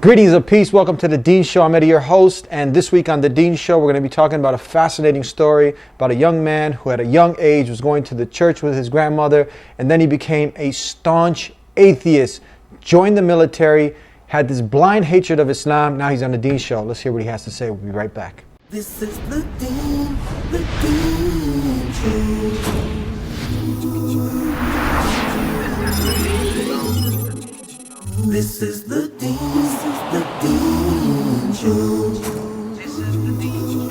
Greetings of peace. Welcome to the Dean Show. I'm Eddie, your host, and this week on the Dean Show, we're going to be talking about a fascinating story about a young man who at a young age was going to the church with his grandmother, and then he became a staunch atheist, joined the military, had this blind hatred of Islam. Now he's on the Dean Show. Let's hear what he has to say. We'll be right back. This is the Dean Show. This is the Dean Show. This is the Dean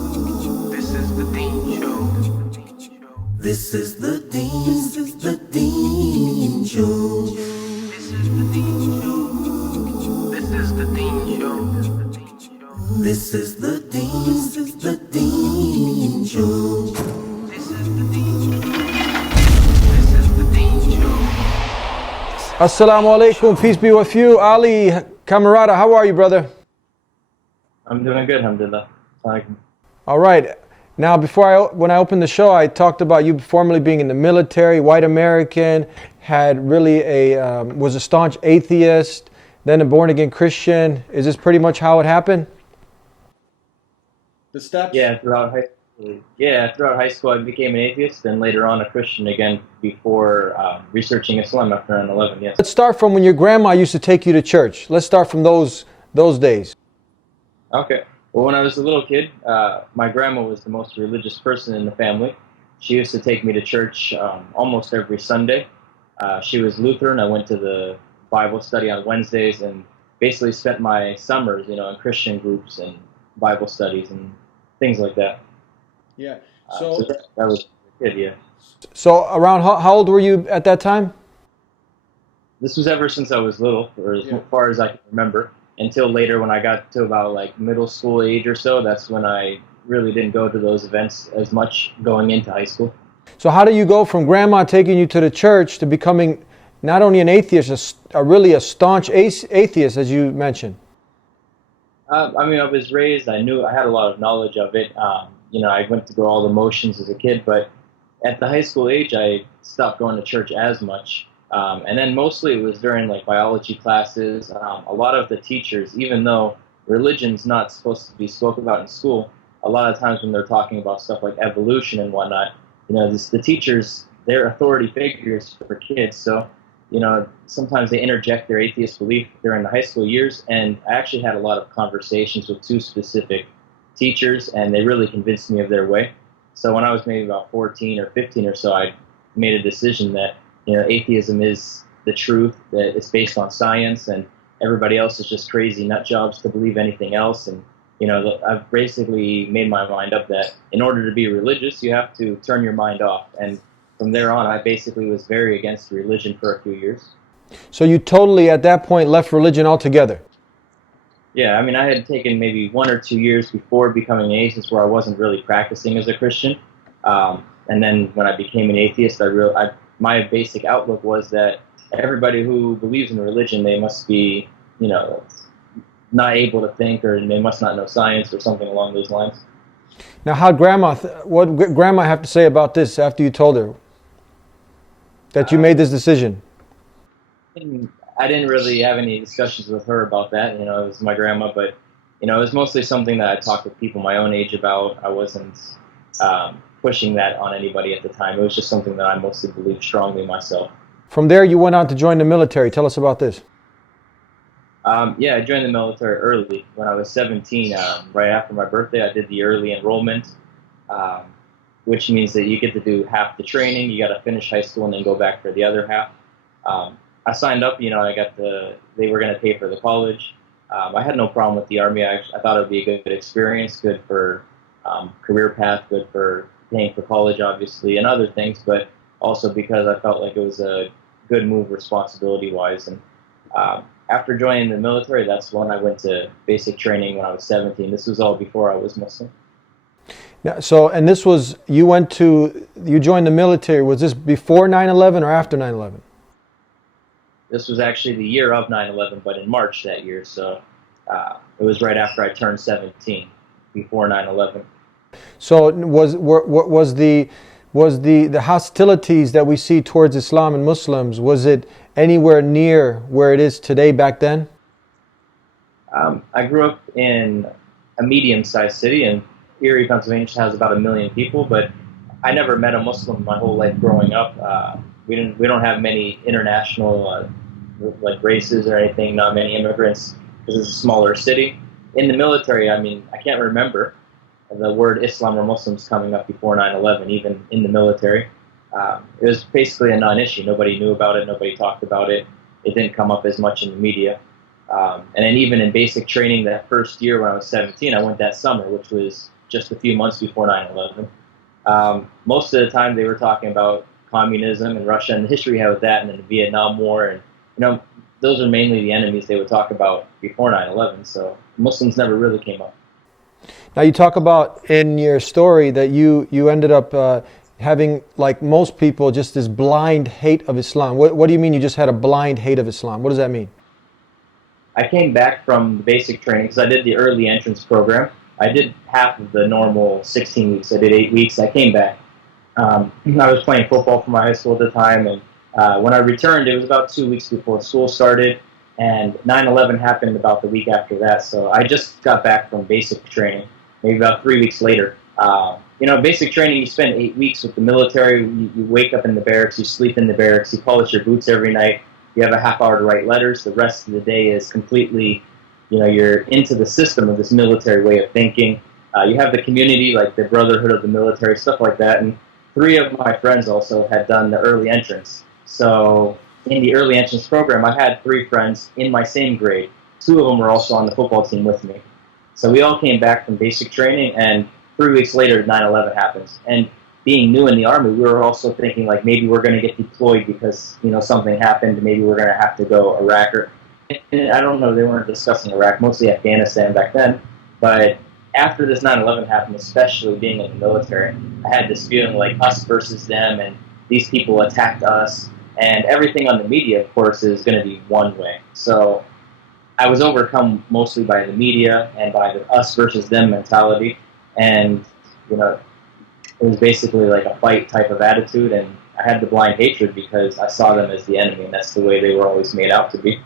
Show. This is the Dean Show. This is the Dean Show. This is the Dean Show. This is the Dean Show. This is the Dean Show. This is the Dean Show. Assalamu alaikum, peace be with you. Ali Camarada, how are you, brother? I'm doing good, alhamdulillah. All right. Now, when I opened the show, I talked about you formerly being in the military, white American, was a staunch atheist, then a born-again Christian. Is this pretty much how it happened? The steps? Yeah, throughout high school I became an atheist, and later on a Christian again before researching Islam after 9/11, yes. Let's start from when your grandma used to take you to church. Let's start from those days. Okay. Well, when I was a little kid, my grandma was the most religious person in the family. She used to take me to church almost every Sunday. She was Lutheran. I went to the Bible study on Wednesdays and basically spent my summers, in Christian groups and Bible studies and things like that. Yeah. So that was good, yeah. So around how old were you at that time? This was ever since I was little, or as far as I can remember, until later when I got to about like middle school age or so. That's when I really didn't go to those events as much going into high school. So how do you go from grandma taking you to the church to becoming not only an atheist, really a staunch atheist, as you mentioned? I was raised, I had a lot of knowledge of it. I went through all the motions as a kid, but at the high school age, I stopped going to church as much. And then mostly it was during like biology classes. A lot of the teachers, even though religion's not supposed to be spoken about in school, a lot of times when they're talking about stuff like evolution and whatnot, the teachers, they're authority figures for kids. So, sometimes they interject their atheist belief during the high school years. And I actually had a lot of conversations with two specific teachers, and they really convinced me of their way. So when I was maybe about 14 or 15 or so, I made a decision that atheism is the truth, that it's based on science, and everybody else is just crazy nut jobs to believe anything else. And I've basically made my mind up that in order to be religious, you have to turn your mind off. And from there on, I basically was very against religion for a few years. So you totally, at that point, left religion altogether? Yeah, I had taken maybe 1 or 2 years before becoming an atheist where I wasn't really practicing as a Christian. And then when I became an atheist, my basic outlook was that everybody who believes in religion, they must be, not able to think, or they must not know science or something along those lines. Now, what did Grandma have to say about this after you told her that you made this decision? I didn't really have any discussions with her about that. It was my grandma, but it was mostly something that I talked with people my own age about. I wasn't pushing that on anybody at the time. It was just something that I mostly believed strongly myself. From there, you went on to join the military. Tell us about this. I joined the military early. When I was 17, right after my birthday, I did the early enrollment, which means that you get to do half the training. You got to finish high school and then go back for the other half. I signed up, they were going to pay for the college. I had no problem with the Army. I thought it would be a good experience, good for career path, good for paying for college, obviously, and other things, but also because I felt like it was a good move responsibility-wise. And after joining the military, that's when I went to basic training when I was 17. This was all before I was Muslim. Now, and this was, you joined the military, was this before 9/11 or after 9/11? This was actually the year of 9/11, but in March that year, so it was right after I turned 17, before 9/11. So was was the hostilities that we see towards Islam and Muslims, was it anywhere near where it is today back then? I grew up in a medium-sized city, and Erie, Pennsylvania has about 1 million people, but I never met a Muslim my whole life growing up. We don't have many international like races or anything, not many immigrants, because it's a smaller city. In the military, I mean, I can't remember the word Islam or Muslims coming up before 9/11, even in the military. It was basically a non-issue. Nobody knew about it. Nobody talked about it. It didn't come up as much in the media. And then even in basic training that first year when I was 17, I went that summer, which was just a few months before 9/11. Most of the time they were talking about communism and Russia and the history we had with that, and then the Vietnam War, and those are mainly the enemies they would talk about before 9/11. So Muslims never really came up. Now you talk about in your story that you ended up having, like most people, just this blind hate of Islam. What do you mean you just had a blind hate of Islam? What does that mean? I came back from the basic training because I did the early entrance program. I did half of the normal 16 weeks. I did 8 weeks. I came back. I was playing football for my high school at the time, and when I returned, it was about 2 weeks before school started, and 9/11 happened about the week after that. So I just got back from basic training, maybe about 3 weeks later. Basic training, you spend 8 weeks with the military. You wake up in the barracks, you sleep in the barracks, you polish your boots every night. You have a half hour to write letters. The rest of the day is completely, you're into the system of this military way of thinking. You have the community, like the brotherhood of the military, stuff like that. And 3 of my friends also had done the early entrance. So in the early entrance program, I had 3 friends in my same grade. 2 of them were also on the football team with me. So we all came back from basic training, and 3 weeks later, 9/11 happens. And being new in the Army, we were also thinking, like, maybe we're going to get deployed because, something happened. Maybe we're going to have to go Iraq. And I don't know, they weren't discussing Iraq, mostly Afghanistan back then. But after this 9/11 happened, especially being in the military, I had this feeling like us versus them, and these people attacked us. And everything on the media, of course, is going to be one way. So I was overcome mostly by the media and by the us versus them mentality. And, it was basically like a fight type of attitude, and I had the blind hatred because I saw them as the enemy, and that's the way they were always made out to be.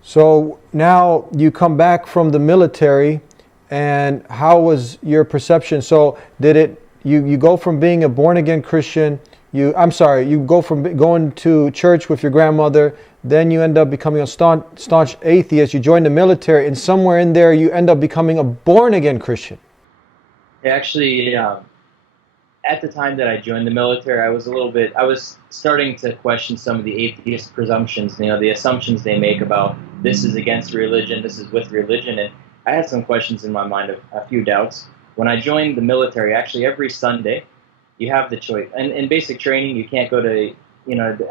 So now you come back from the military, and how was your perception? So you go from being a born-again Christian, you go from going to church with your grandmother, then you end up becoming a staunch atheist, you join the military, and somewhere in there you end up becoming a born-again Christian. Actually, at the time that I joined the military, I was starting to question some of the atheist presumptions, the assumptions they make about this is against religion, this is with religion, and I had some questions in my mind, a few doubts. When I joined the military, actually every Sunday, you have the choice. And in basic training, you can't go to,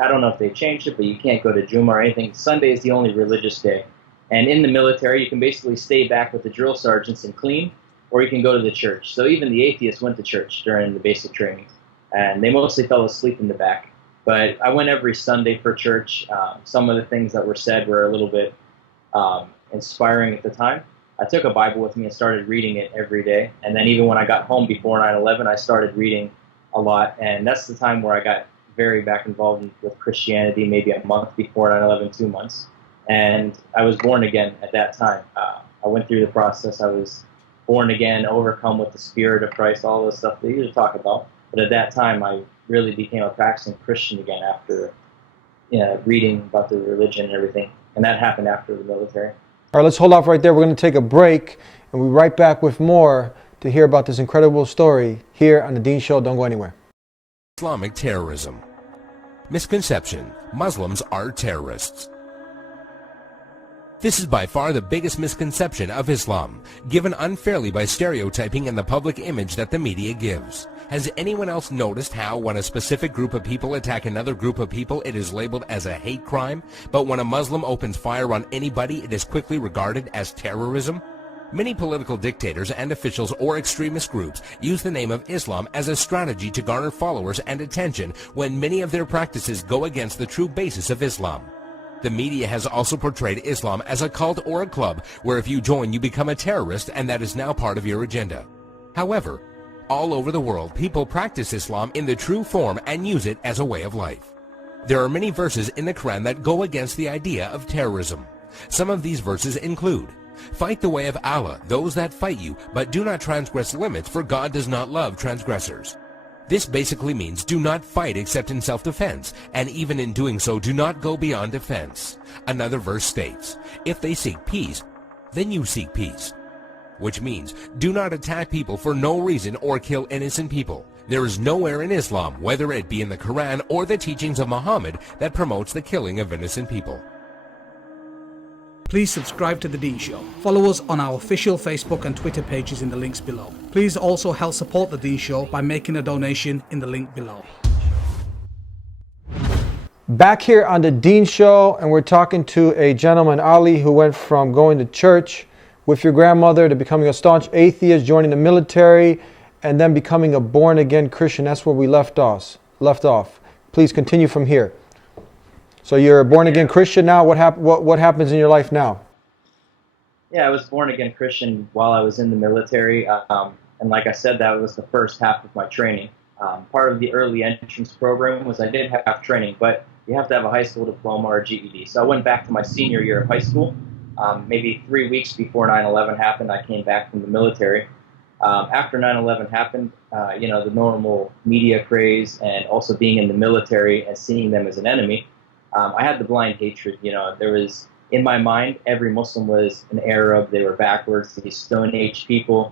I don't know if they changed it, but you can't go to Juma or anything. Sunday is the only religious day. And in the military, you can basically stay back with the drill sergeants and clean, or you can go to the church. So even the atheists went to church during the basic training, and they mostly fell asleep in the back. But I went every Sunday for church. Some of the things that were said were a little bit inspiring at the time. I took a Bible with me and started reading it every day. And then even when I got home before 9/11, I started reading a lot. And that's the time where I got very back involved with Christianity, maybe a month before 9/11, 2 months. And I was born again at that time. I went through the process. I was born again, overcome with the Spirit of Christ, all this stuff they usually talk about. But at that time, I really became a practicing Christian again after reading about the religion and everything. And that happened after the military. All right, let's hold off right there. We're going to take a break, and we'll be right back with more to hear about this incredible story here on The Dean Show. Don't go anywhere. Islamic terrorism. Misconception: Muslims are terrorists. This is by far the biggest misconception of Islam, given unfairly by stereotyping and the public image that the media gives. Has anyone else noticed how when a specific group of people attack another group of people, it is labeled as a hate crime, but when a Muslim opens fire on anybody, it is quickly regarded as terrorism? Many political dictators and officials or extremist groups use the name of Islam as a strategy to garner followers and attention when many of their practices go against the true basis of Islam. The media has also portrayed Islam as a cult or a club where if you join you become a terrorist, and that is now part of your agenda. However, All over the world, people practice Islam in the true form and use it as a way of life. There are many verses in the Quran that go against the idea of terrorism. Some of these verses include, "Fight the way of Allah, those that fight you, but do not transgress limits, for God does not love transgressors." This basically means do not fight except in self-defense, and even in doing so, do not go beyond defense. Another verse states, "If they seek peace, then you seek peace." Which means, do not attack people for no reason or kill innocent people. There is nowhere in Islam, whether it be in the Quran or the teachings of Muhammad, that promotes the killing of innocent people. Please subscribe to The Dean Show. Follow us on our official Facebook and Twitter pages in the links below. Please also help support The Dean Show by making a donation in the link below. Back here on The Dean Show, and we're talking to a gentleman, Ali, who went from going to church with your grandmother to becoming a staunch atheist, joining the military, and then becoming a born-again Christian. That's where we left off. Please continue from here. So you're a born-again Christian now. What happens in your life now? Yeah, I was born-again Christian while I was in the military. And like I said, that was the first half of my training. Part of the early entrance program was I did have training, but you have to have a high school diploma or GED. So I went back to my senior year of high school. Maybe 3 weeks before 9/11 happened, I came back from the military. After 9/11 happened, the normal media craze and also being in the military and seeing them as an enemy, I had the blind hatred. There was, in my mind, every Muslim was an Arab. They were backwards, these Stone Age people.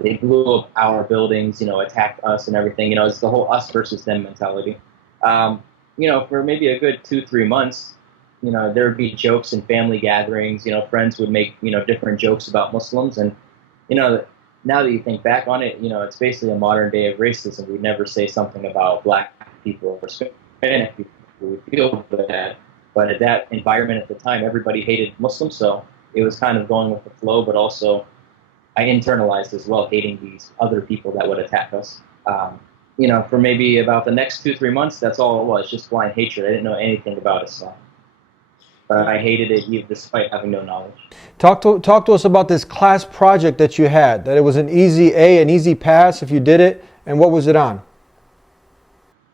They blew up our buildings, attacked us and everything. It's the whole us versus them mentality. For maybe a good 2-3 months, there would be jokes in family gatherings. Friends would make, different jokes about Muslims. And, now that you think back on it, it's basically a modern day of racism. We never say something about black people or Hispanic people. We feel bad. But at that environment at the time, everybody hated Muslims. So it was kind of going with the flow, but also I internalized as well, hating these other people that would attack us. For maybe about the next 2-3 months, that's all it was, just blind hatred. I didn't know anything about Islam. But I hated it despite having no knowledge. Talk to us about this class project that you had, that it was an easy A, an easy pass if you did it, and what was it on?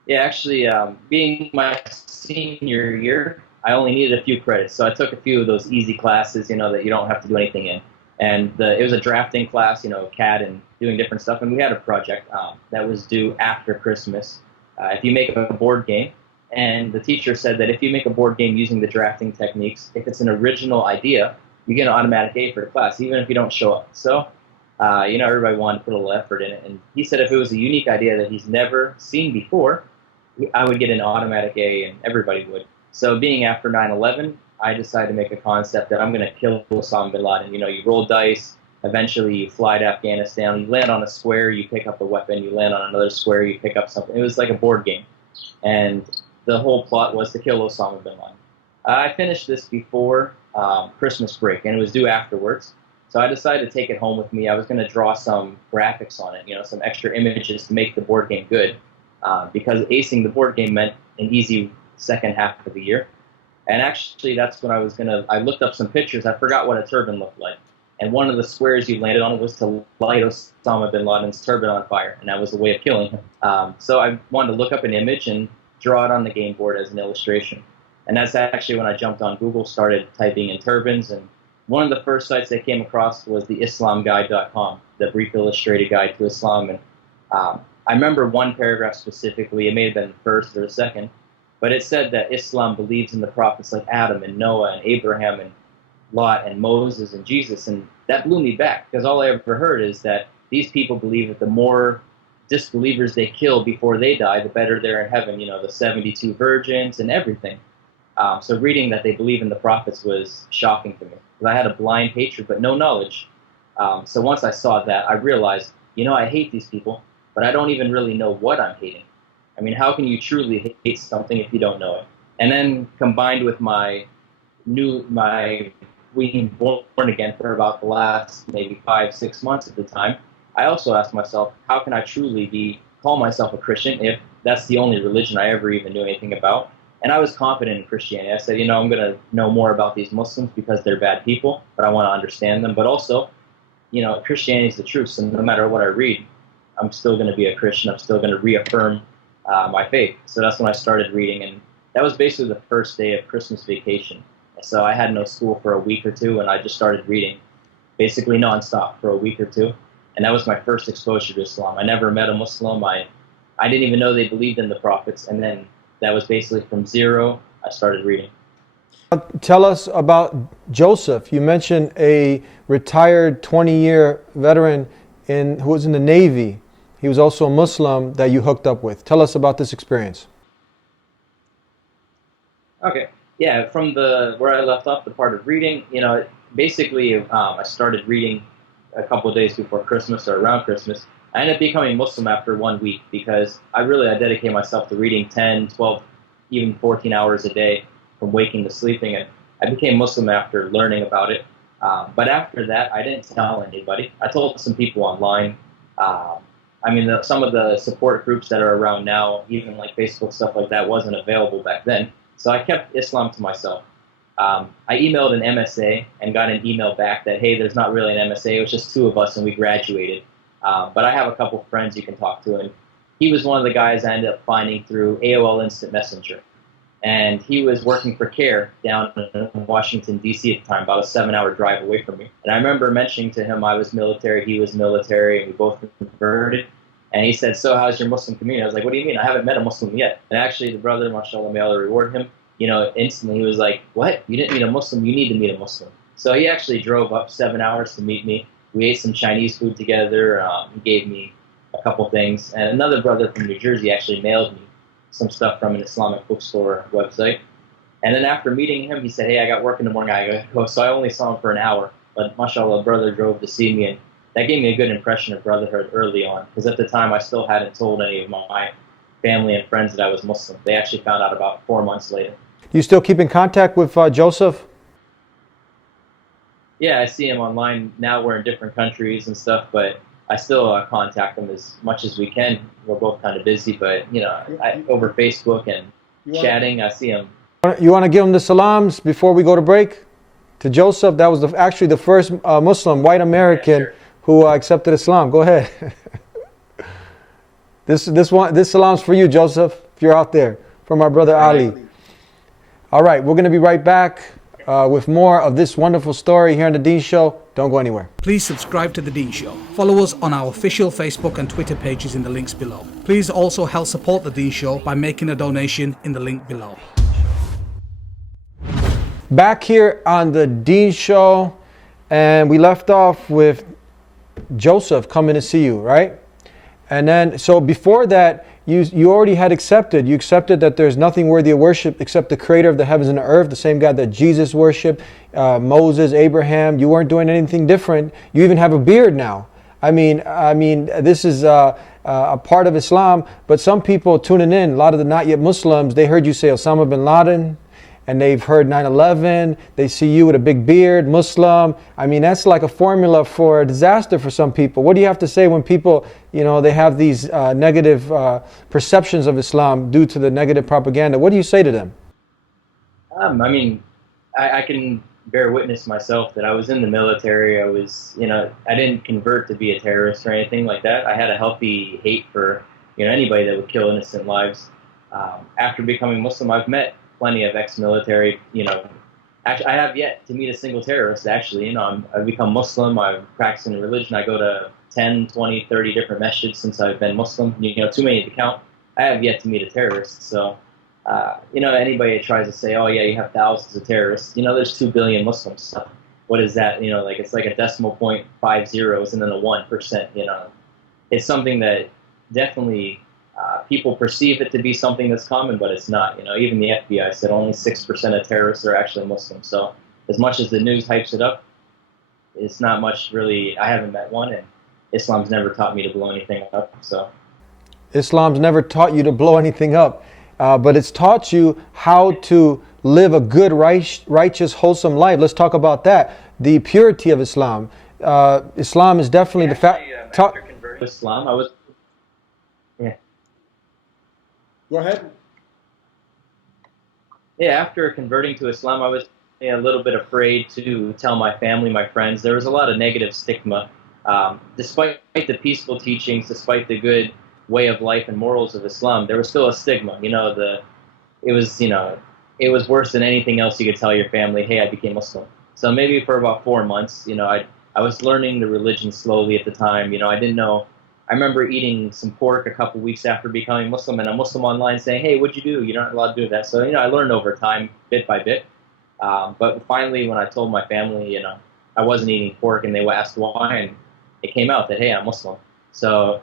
Yeah, actually, being my senior year, I only needed a few credits. So I took a few of those easy classes, that you don't have to do anything in. And it was a drafting class, CAD and doing different stuff. And we had a project that was due after Christmas. If you make a board game, and the teacher said that if you make a board game using the drafting techniques, if it's an original idea, you get an automatic A for the class, even if you don't show up. So, everybody wanted to put a little effort in it. And he said if it was a unique idea that he's never seen before, I would get an automatic A, and everybody would. So being after 9/11, I decided to make a concept that I'm going to kill Osama bin Laden. You roll dice, eventually you fly to Afghanistan, you land on a square, you pick up a weapon, you land on another square, you pick up something. It was like a board game. And the whole plot was to kill Osama bin Laden. I finished this before Christmas break, and it was due afterwards. So I decided to take it home with me. I was going to draw some graphics on it, some extra images to make the board game good. Because acing the board game meant an easy second half of the year. And actually, that's when I looked up some pictures. I forgot what a turban looked like. And one of the squares you landed on was to light Osama bin Laden's turban on fire. And that was a way of killing him. So I wanted to look up an image and draw it on the game board as an illustration. And that's actually when I jumped on Google, started typing in turbans. And one of the first sites I came across was the islamguide.com, the brief illustrated guide to Islam. And I remember one paragraph specifically. It may have been the first or the second. But it said that Islam believes in the prophets like Adam and Noah and Abraham and Lot and Moses and Jesus. And that blew me back, because all I ever heard is that these people believe that the more disbelievers they kill before they die, the better they're in heaven, the 72 virgins and everything. So reading that they believe in the prophets was shocking to me, because I had a blind hatred but no knowledge. So once I saw that, I realized, I hate these people, but I don't even really know what I'm hating. I mean, how can you truly hate something if you don't know it? And then combined with my being born again for about the last maybe 5-6 months at the time, I also asked myself, how can I truly call myself a Christian if that's the only religion I ever even knew anything about? And I was confident in Christianity. I said, I'm going to know more about these Muslims because they're bad people, but I want to understand them. But also, Christianity is the truth, so no matter what I read, I'm still going to be a Christian. I'm still going to reaffirm my faith. So that's when I started reading, and that was basically the first day of Christmas vacation. So I had no school for a week or two, and I just started reading, basically nonstop for a week or two. And that was my first exposure to Islam. I never met a Muslim. I didn't even know they believed in the prophets. And then that was basically from zero, I started reading. Tell us about Joseph. You mentioned a retired 20-year veteran who was in the Navy. He was also a Muslim that you hooked up with. Tell us about this experience. Okay. Yeah, from where I left off, the part of reading, basically I started reading a couple of days before Christmas or around Christmas. I ended up becoming Muslim after 1 week because I dedicate myself to reading 10, 12, even 14 hours a day from waking to sleeping. And I became Muslim after learning about it. But after that, I didn't tell anybody. I told some people online. Some of the support groups that are around now, even like Facebook, stuff like that, wasn't available back then. So I kept Islam to myself. I emailed an MSA and got an email back that, hey, there's not really an MSA. It was just 2 of us and we graduated. But I have a couple friends you can talk to. And he was one of the guys I ended up finding through AOL Instant Messenger. And he was working for CARE down in Washington, D.C. at the time, about a 7-hour drive away from me. And I remember mentioning to him I was military, he was military, and we both converted. And he said, so how's your Muslim community? I was like, what do you mean? I haven't met a Muslim yet. And actually, the brother, mashallah, may Allah reward him, instantly he was like, what? You didn't meet a Muslim? You need to meet a Muslim. So he actually drove up 7 hours to meet me. We ate some Chinese food together. He gave me a couple things. And another brother from New Jersey actually mailed me some stuff from an Islamic bookstore website. And then after meeting him, he said, hey, I got work in the morning. I go. So I only saw him for an hour. But mashallah, brother drove to see me. And that gave me a good impression of brotherhood early on. Because at the time, I still hadn't told any of my family and friends that I was Muslim. They actually found out about 4 months later. Do you still keep in contact with Joseph? Yeah, I see him online. Now we're in different countries and stuff, but I still contact him as much as we can. We're both kind of busy, but, over Facebook and chatting, I see him. You want to give him the salams before we go to break? To Joseph, that was actually the first Muslim, white American, who accepted Islam. Go ahead. This salam's for you, Joseph, if you're out there, from our brother Ali. All right, we're going to be right back with more of this wonderful story here on The Dean Show. Don't go anywhere. Please subscribe to The Dean Show. Follow us on our official Facebook and Twitter pages in the links below. Please also help support The Dean Show by making a donation in the link below. Back here on The Dean Show, and we left off with Joseph coming to see you, right? And then, so before that, you already had accepted. You accepted that there's nothing worthy of worship except the creator of the heavens and the earth, the same God that Jesus worshiped, Moses, Abraham. You weren't doing anything different. You even have a beard now. I mean, this is a part of Islam, but some people tuning in, a lot of the not yet Muslims, they heard you say Osama bin Laden, and they've heard 9/11, they see you with a big beard, Muslim. I mean, that's like a formula for a disaster for some people. What do you have to say when people, they have these negative perceptions of Islam due to the negative propaganda? What do you say to them? I can bear witness myself that I was in the military. I was, I didn't convert to be a terrorist or anything like that. I had a healthy hate for, anybody that would kill innocent lives. After becoming Muslim, I've met plenty of ex-military, actually, I have yet to meet a single terrorist, actually. I've become Muslim, I'm practicing religion, I go to 10, 20, 30 different masjids since I've been Muslim, too many to count. I have yet to meet a terrorist, so, anybody that tries to say, oh yeah, you have thousands of terrorists, there's 2 billion Muslims, so what is that, it's like a decimal point, 5 zeros, and then a 1%, It's something that definitely people perceive it to be something that's common, but it's not. Even the FBI said only 6% of terrorists are actually Muslim. So as much as the news hypes it up, it's not much really. I haven't met one, and Islam's never taught me to blow anything up. So Islam's never taught you to blow anything up, but it's taught you how to live a good, righteous, wholesome life. Let's talk about that. The purity of Islam. Islam is definitely the fact. After converting to Islam, I was. Yeah. Go ahead. Yeah, after converting to Islam, I was a little bit afraid to tell my family, my friends. There was a lot of negative stigma Despite the peaceful teachings, despite the good way of life and morals of Islam, there was still a stigma. It was, it was worse than anything else you could tell your family, hey, I became Muslim. So maybe for about 4 months, I was learning the religion slowly at the time. I didn't know. I remember eating some pork a couple weeks after becoming Muslim, and a Muslim online saying, hey, what'd you do? You're not allowed to do that. So, I learned over time, bit by bit. But finally, when I told my family, I wasn't eating pork, and they asked why, and it came out that, hey, I'm Muslim. So,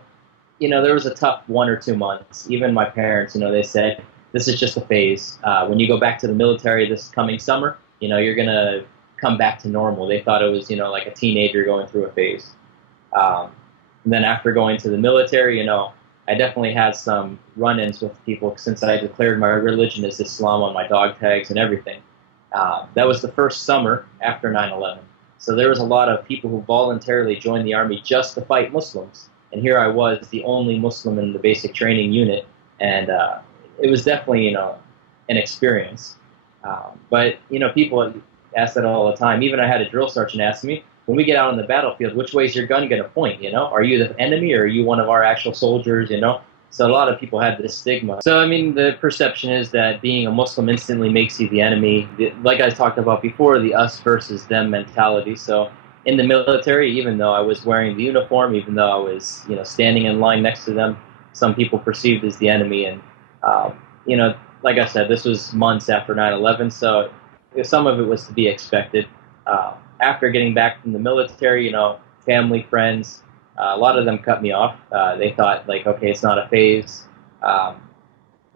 there was a tough 1 or 2 months. Even my parents, they said, this is just a phase. When you go back to the military this coming summer, you're going to come back to normal. They thought it was, like a teenager going through a phase. And then after going to the military, I definitely had some run-ins with people since I declared my religion as Islam on my dog tags and everything. That was the first summer after 9/11. So there was a lot of people who voluntarily joined the army just to fight Muslims. And here I was, the only Muslim in the basic training unit. And it was definitely, an experience. But, people ask that all the time. Even I had a drill sergeant ask me, when we get out on the battlefield, which way is your gun going to point, Are you the enemy or are you one of our actual soldiers, So a lot of people had this stigma. So, the perception is that being a Muslim instantly makes you the enemy. Like I talked about before, the us versus them mentality. So in the military, even though I was wearing the uniform, even though I was, standing in line next to them, some people perceived as the enemy. And, like I said, this was months after 9/11, so some of it was to be expected. After getting back from the military, family, friends, a lot of them cut me off. They thought, okay, it's not a phase.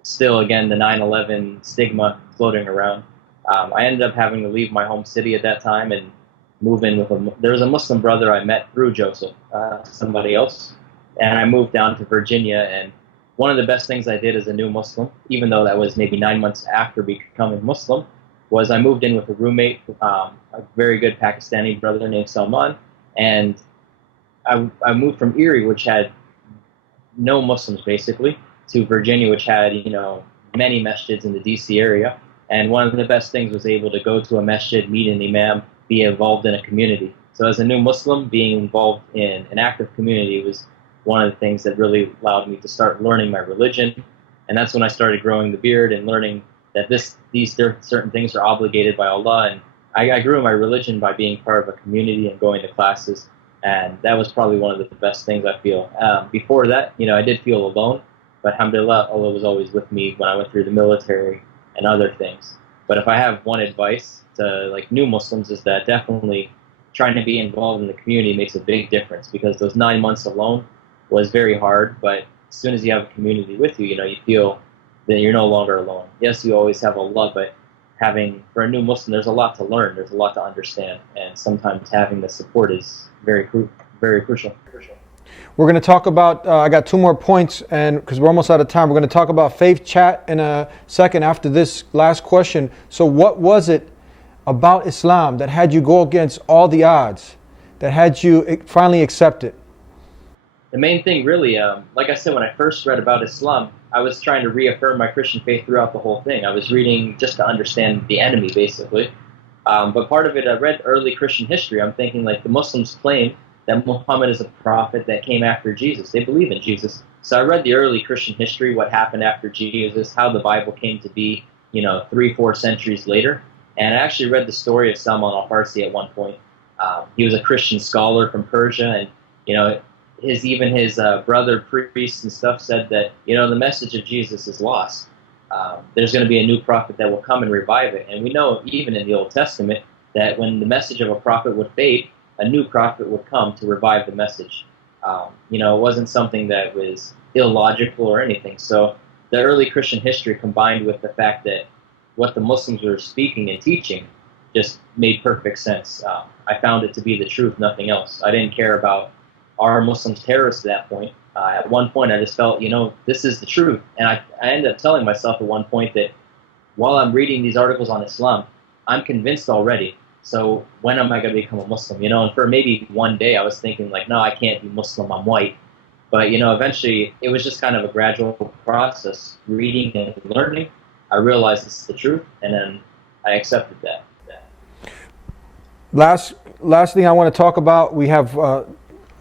Still, again, the 9/11 stigma floating around. I ended up having to leave my home city at that time and move in with there was a Muslim brother I met through Joseph, somebody else, and I moved down to Virginia. And one of the best things I did as a new Muslim, even though that was maybe 9 months after becoming Muslim, was I moved in with a roommate, a very good Pakistani brother named Salman, and I moved from Erie, which had no Muslims basically, to Virginia, which had many masjids in the DC area. And one of the best things was able to go to a masjid, meet an imam, be involved in a community. So as a new Muslim, being involved in an active community was one of the things that really allowed me to start learning my religion. And that's when I started growing the beard and learning that these certain things are obligated by Allah. And I grew my religion by being part of a community and going to classes. And that was probably one of the best things I feel. Before that, I did feel alone, but alhamdulillah, Allah was always with me when I went through the military and other things. But if I have one advice to new Muslims, is that definitely trying to be involved in the community makes a big difference, because those 9 months alone was very hard. But as soon as you have a community with you, you feel that you're no longer alone. Yes, you always have Allah, but for a new Muslim, there's a lot to learn, there's a lot to understand, and sometimes having the support is very crucial. We're going to talk about, I got 2 more points, and because we're almost out of time, we're going to talk about faith chat in a second after this last question. So what was it about Islam that had you go against all the odds, that had you finally accept it? The main thing really, like I said, when I first read about Islam, I was trying to reaffirm my Christian faith throughout the whole thing. I was reading just to understand the enemy, basically. But part of it, I read early Christian history. I'm thinking, the Muslims claim that Muhammad is a prophet that came after Jesus. They believe in Jesus. So I read the early Christian history, what happened after Jesus, how the Bible came to be, 3-4 centuries later. And I actually read the story of Salman al-Farsi at one point. He was a Christian scholar from Persia, and, his brother priests and stuff said that, the message of Jesus is lost. There's going to be a new prophet that will come and revive it. And we know, even in the Old Testament, that when the message of a prophet would fade, a new prophet would come to revive the message. It wasn't something that was illogical or anything. So the early Christian history, combined with the fact that what the Muslims were speaking and teaching, just made perfect sense. I found it to be the truth, nothing else. I didn't care about, are Muslims terrorists at that point? At one point, I just felt, this is the truth. And I ended up telling myself at one point that while I'm reading these articles on Islam, I'm convinced already. So when am I going to become a Muslim? And for maybe one day I was thinking no, I can't be Muslim, I'm white. But, eventually it was just kind of a gradual process, reading and learning. I realized this is the truth, and then I accepted that. Last thing I want to talk about, we have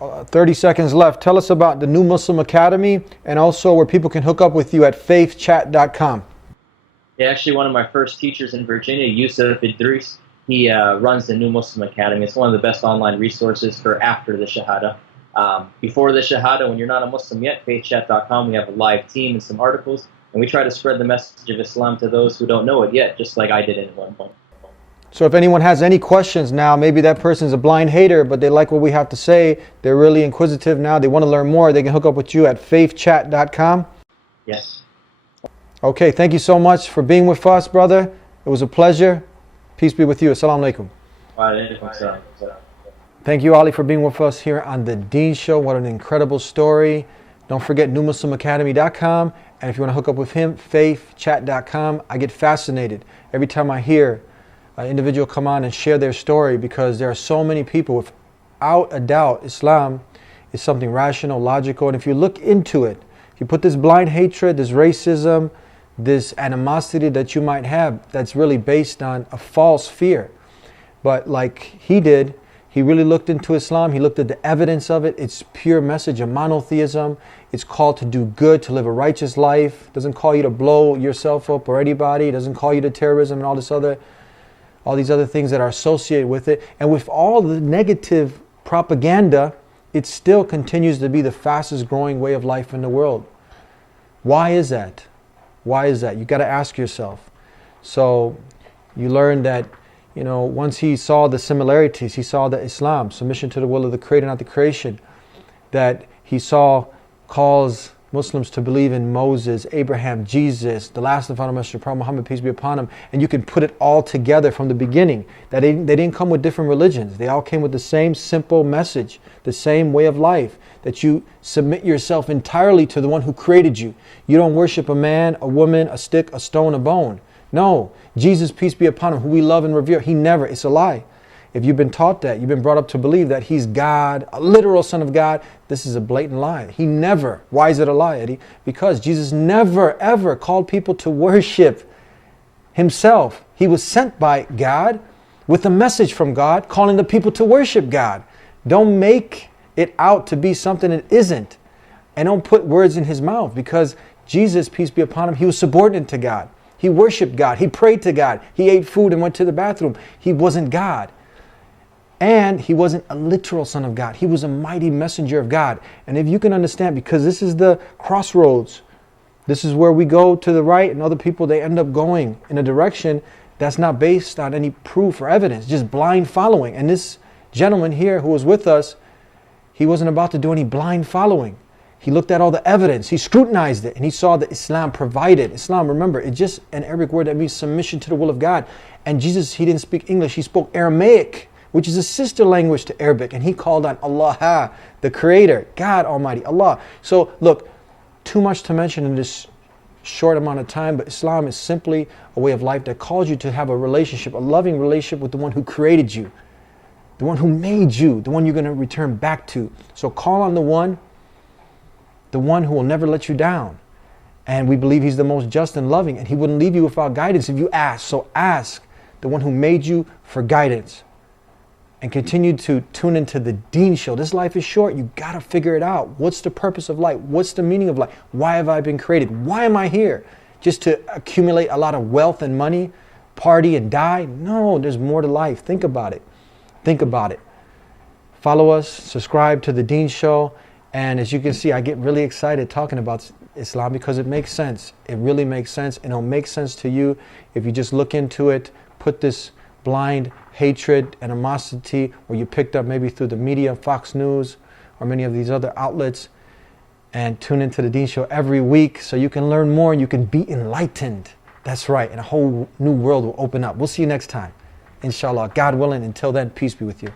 30 seconds left. Tell us about the New Muslim Academy and also where people can hook up with you at faithchat.com. Yeah, actually, one of my first teachers in Virginia, Yusuf Idris, he runs the New Muslim Academy. It's one of the best online resources for after the Shahada. Before the Shahada, when you're not a Muslim yet, faithchat.com, we have a live team and some articles, and we try to spread the message of Islam to those who don't know it yet, just like I did at one point. So if anyone has any questions now, maybe that person's a blind hater, but they like what we have to say, they're really inquisitive now, they want to learn more, they can hook up with you at faithchat.com. Yes. Okay, thank you so much for being with us, brother. It was a pleasure. Peace be with you. Assalamu alaikum. Wa alaikum salam. Thank you, Ali, for being with us here on The Dean Show. What an incredible story. Don't forget newmuslimacademy.com. And if you want to hook up with him, faithchat.com. I get fascinated every time I hear an individual come on and share their story, because there are so many people. Without a doubt, Islam is something rational, logical. And if you look into it, if you put this blind hatred, this racism, this animosity that you might have, that's really based on a false fear. But like he did, he really looked into Islam. He looked at the evidence of it. It's pure message of monotheism. It's called to do good, to live a righteous life. It doesn't call you to blow yourself up or anybody. It doesn't call you to terrorism and all these other things that are associated with it. And with all the negative propaganda, it still continues to be the fastest growing way of life in the world. Why is that? Why is that? You got to ask yourself. So you learn that, once he saw the similarities, he saw that Islam, submission to the will of the Creator, not the creation, that he saw calls Muslims to believe in Moses, Abraham, Jesus, the last and final messenger, Prophet Muhammad, peace be upon him, and you can put it all together from the beginning. That they didn't come with different religions. They all came with the same simple message, the same way of life, that you submit yourself entirely to the one who created you. You don't worship a man, a woman, a stick, a stone, a bone. No, Jesus, peace be upon him, who we love and revere, he never, it's a lie. If you've been taught that, you've been brought up to believe that he's God, a literal son of God, this is a blatant lie. He never, why is it a lie, Eddie? Because Jesus never, ever called people to worship himself. He was sent by God with a message from God, calling the people to worship God. Don't make it out to be something it isn't. And don't put words in his mouth, because Jesus, peace be upon him, he was subordinate to God. He worshiped God. He prayed to God. He ate food and went to the bathroom. He wasn't God. And he wasn't a literal son of God. He was a mighty messenger of God. And if you can understand, because this is the crossroads, this is where we go to the right, and other people, they end up going in a direction that's not based on any proof or evidence, just blind following. And this gentleman here who was with us, he wasn't about to do any blind following. He looked at all the evidence, he scrutinized it, and he saw that Islam provided. Islam, remember, it's just an Arabic word that means submission to the will of God. And Jesus, he didn't speak English, he spoke Aramaic, which is a sister language to Arabic. And he called on Allah, the Creator, God Almighty, Allah. So look, too much to mention in this short amount of time, but Islam is simply a way of life that calls you to have a relationship, a loving relationship with the one who created you, the one who made you, the one you're going to return back to. So call on the one who will never let you down. And we believe he's the most just and loving, and he wouldn't leave you without guidance if you ask. So ask the one who made you for guidance. And continue to tune into the Dean Show. This life is short. You got to figure it out. What's the purpose of life? What's the meaning of life? Why have I been created? Why am I here? Just to accumulate a lot of wealth and money, party and die? No, there's more to life. Think about it. Think about it. Follow us, subscribe to the Dean Show. And as you can see, I get really excited talking about Islam because it makes sense. It really makes sense. And it'll make sense to you if you just look into it, put this blind hatred, animosity, or you picked up maybe through the media, Fox News, or many of these other outlets, and tune into the Dean Show every week so you can learn more and you can be enlightened. That's right, and a whole new world will open up. We'll see you next time, inshallah. God willing, until then, peace be with you.